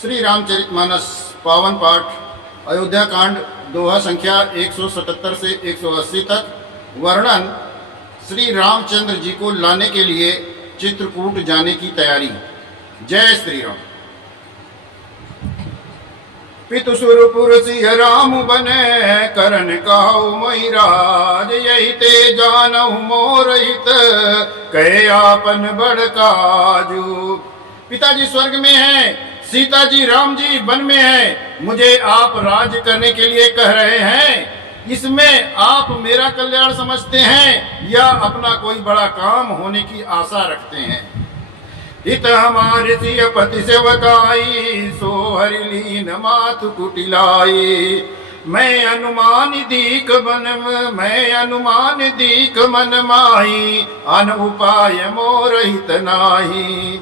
श्री रामचरितमानस पावन पाठ अयोध्या कांड दोहा संख्या 177 से 180 तक। वर्णन श्री रामचंद्र जी को लाने के लिए चित्रकूट जाने की तैयारी। जय श्री राम। पितु सुरपुर सिंह राम बने करन कहु मोहि राज, यही ते जानहु मोर हित कहे आपन बड़ काजू। पिताजी स्वर्ग में हैं, सीता जी राम जी वन में हैं, मुझे आप राज करने के लिए कह रहे हैं। इसमें आप मेरा कल्याण समझते हैं या अपना कोई बड़ा काम होने की आशा रखते हैं? हित हमारे सिय पति सेवकाई, सो हरि लीन मातु कुटिलाई। मैं अनुमान दीक मन माही, अन उपाय मोर हित नाही।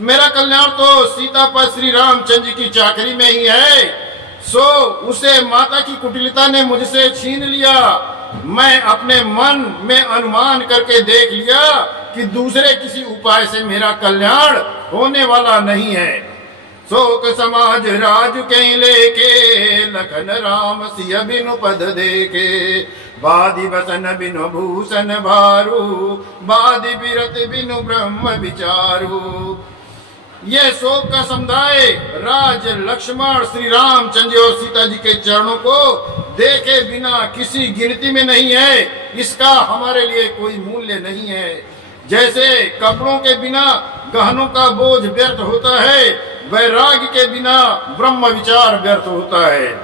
मेरा कल्याण तो सीता पर श्री रामचंद्र जी की चाकरी में ही है, सो उसे माता की कुटिलता ने मुझसे छीन लिया। मैं अपने मन में अनुमान करके देख लिया कि दूसरे किसी उपाय से मेरा कल्याण होने वाला नहीं है। शोक समाज राज कहीं लेके, लखन राम सिय बिनु पद देके। बादि बसन बिनु भूषण भारू, बादि बिरत बिनु ब्रह्म विचारू। ये शोक का समुदाय राज लक्ष्मण श्री रामचंद्र और सीता जी के चरणों को देखे बिना किसी गिनती में नहीं है। इसका हमारे लिए कोई मूल्य नहीं है। जैसे कपड़ों के बिना गहनों का बोझ व्यर्थ होता है, वैराग्य के बिना ब्रह्म विचार व्यर्थ होता है।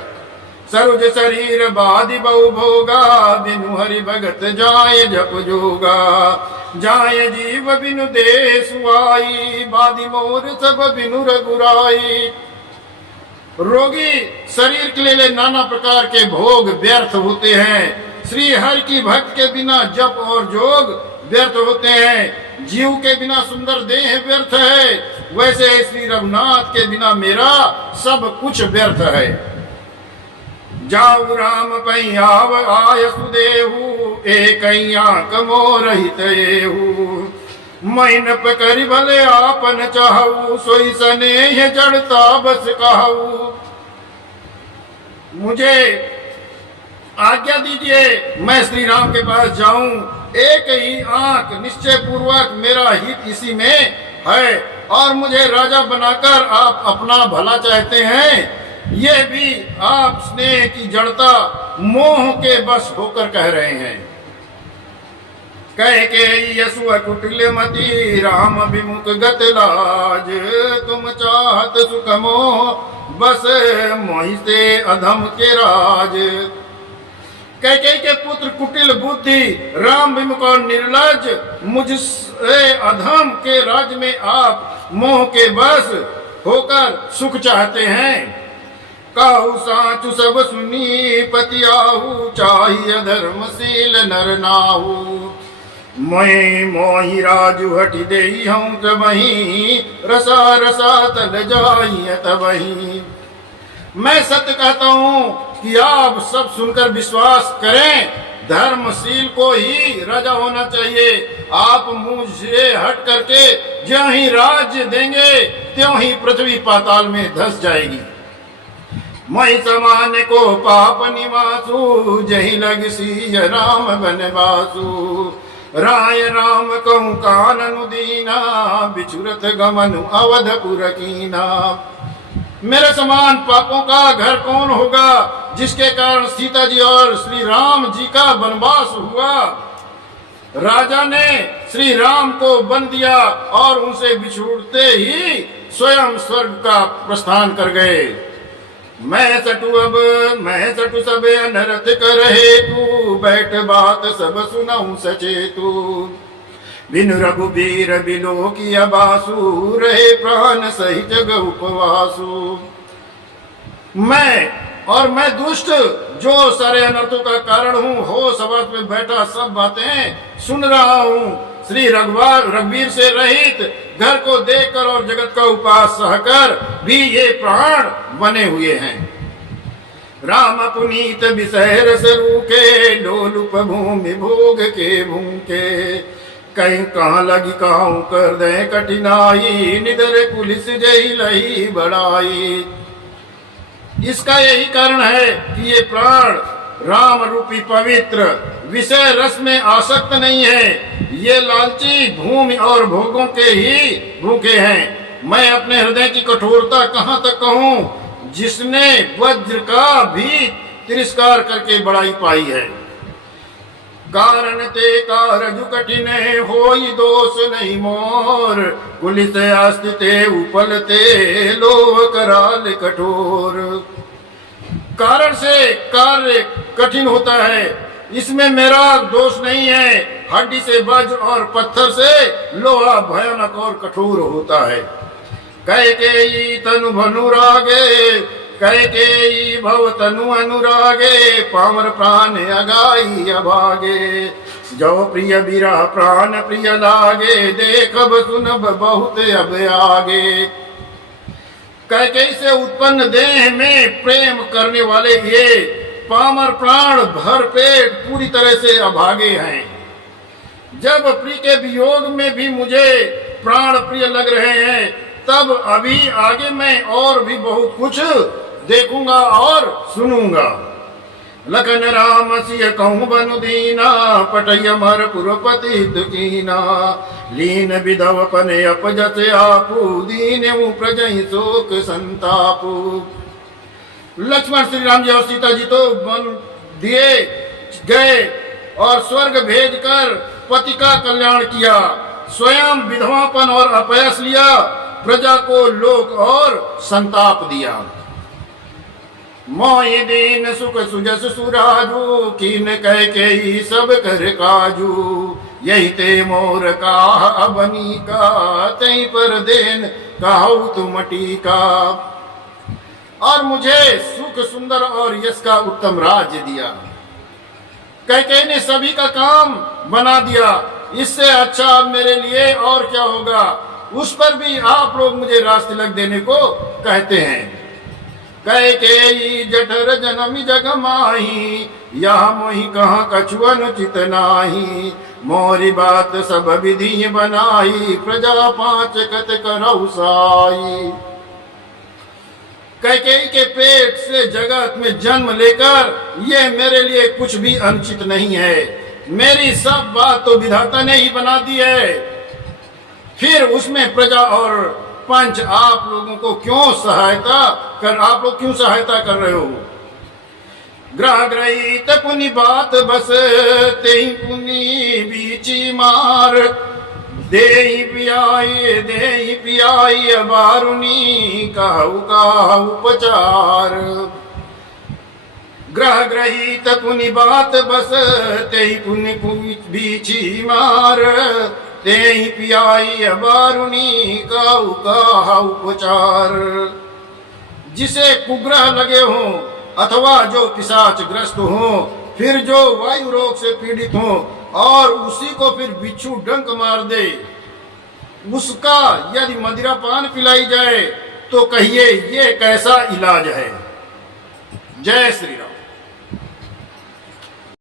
सरोज शरीर बादि बहु भोगा, बिनु हरि भगत जाय जप जोगा। जाय जीव बिनु देश आई, बादि मोर सब बिनु रघुराई। रोगी शरीर के लिए नाना प्रकार के भोग व्यर्थ होते हैं। श्री हरि की भक्त के बिना जप और जोग व्यर्थ होते हैं। जीव के बिना सुंदर देह व्यर्थ है, वैसे श्री रघुनाथ के बिना मेरा सब कुछ व्यर्थ है। जाऊ राम पैयाव आय सुदेहु, एक आंख मोर हित एहु। मैन पकड़ भले आपन चाहू, सोई स्नेह जड़ता बस कहू। मुझे आज्ञा दीजिए, मैं श्री राम के पास जाऊं। एक ही आंख निश्चय पूर्वक मेरा हित इसी में है, और मुझे राजा बनाकर आप अपना भला चाहते हैं। ये भी आप स्नेह की जड़ता मोह के बस होकर कह रहे हैं। कह के यसु कुटिल मति, राम विमुख गत लाज। तुम चाहत सुख मोह, बस मोहि से अधम के राज। कैकेयी के पुत्र कुटिल बुद्धि, राम विमुख और निर्लज, मुझसे अधम के राज में आप मोह के बस होकर सुख चाहते हैं। काहू साचु सब सुनी पति आहू, चाहिए धर्मशील नर नाहू। मैं मोहि राजु हटि देई हूँ तबही, रसा रसा तल जाइए तबही। मैं सत्य कहता हूँ कि आप सब सुनकर विश्वास करें, धर्मशील को ही राजा होना चाहिए। आप मुझसे हट करके ज्यों ही राज्य देंगे, त्यों ही पृथ्वी पाताल में धंस जाएगी। मैं समान को पाप निवासु, जही लग सिय राम बनवासु। राय राम कहूँ काननु दीना, बिछुरत गमनु अवधपुर कीना। मेरे समान पापों का घर कौन होगा, जिसके कारण सीता जी और श्री राम जी का वनवास हुआ। राजा ने श्री राम को बन दिया और उनसे बिछुड़ते ही स्वयं स्वर्ग का प्रस्थान कर गए। मैं सटु सब अनर्थ करहे तू, बैठ बात सब सुनाऊं सचेतु। बिनु रघुबीर बिलो की अबासु, रहे प्राण सहित जग उपवासु। मैं दुष्ट जो सारे अनर्थों का कारण हूँ, हो सभा में बैठा सब बातें सुन रहा हूँ। श्री रघुवीर से रहित घर को देखकर और जगत का उपास सहकर भी ये प्राण बने हुए हैं। राम पुनीत विषय रस रूखे, लोलुप भूमि भोग के भूखे। कहीं कहाँ लगी कहूँ कर दे कठिनाई, निधर पुलिस जही लही बड़ाई। इसका यही कारण है कि ये प्राण राम रूपी पवित्र विषय रस में आसक्त नहीं है, ये लालची भूमि और भोगों के ही भूखे हैं। मैं अपने हृदय की कठोरता कहाँ तक कहूँ, जिसने वज्र का भी तिरस्कार करके बड़ाई पाई है। कारण ते कारजु कठिन होई दोष नहीं मोर, पुलिस आस्ते उपलते लोभ कराल कठोर। कारण से कार्य कठिन होता है, इसमें मेरा दोष नहीं है। हड्डी से वज्र और पत्थर से लोहा भयानक और कठोर होता है। कह के तनु भनुरागे, कह के भव तनु अनुरागे, पामर प्राण अगाई अभागे। जो प्रिय बिरा प्राण प्रिय लागे, देखब सुनब बहुत अब आगे। कैकेयी से उत्पन्न देह में प्रेम करने वाले ये पामर प्राण भर पेट पूरी तरह से अभागे हैं। जब प्रिय के वियोग में भी मुझे प्राण प्रिय लग रहे हैं, तब अभी आगे मैं और भी बहुत कुछ देखूंगा और सुनूंगा। लखन राम सिय कहूँ बनु दीना, पटय मर पुरपति दुकीना। लीन विधव पने अपजस आपू, दीन प्रजहि शोक संतापू। लक्ष्मण श्री राम जी और सीता जी तो वन दिए गए और स्वर्ग भेजकर पति का कल्याण किया, स्वयं विधवापन और अपयस लिया, प्रजा को लोक और संताप दिया। मोहि दीन सुख सुजस सुराजू, कीन कह के ही सब कर काजू। यही ते मोर का अबनी का, तई पर देन कहु तुम टीका। और मुझे सुख सुंदर और यश का उत्तम राज्य दिया। कैकेयी ने सभी का काम बना दिया, इससे अच्छा अब मेरे लिए और क्या होगा। उस पर भी आप लोग मुझे रास तिलक देने को कहते हैं। कैकेयी जठर जनमी जग माही, यह मोहि कहाँ कछु अनुचित नाही। मोरी बात सब विधि बनाई, प्रजा पांच कत करौ साई। कैकेयी के पेट से जगत में जन्म लेकर ये मेरे लिए कुछ भी अनुचित नहीं है। मेरी सब बात तो विधाता ने ही बना दी है, फिर उसमें प्रजा और पंच आप लोगों को आप लोग क्यों सहायता कर रहे हो। ग्रह ग्रहित पुनि बात बस, तेहि पुनि बीची मार। देहि पियाई बारुनी, कहु कहु उपचार। ग्रह ग्रहित पुनि बात बस, तेहि पुनि बीची मार। तेहि पियाई बारुनी, कहु कहु उपचार। जिसे कुग्रह लगे हों अथवा जो पिशाच ग्रस्त हों, फिर जो वायु रोग से पीड़ित हों और उसी को फिर बिच्छू डंक मार दे, उसका यदि मदिरा पान पिलाई जाए तो कहिए ये कैसा इलाज है। जय श्री राम।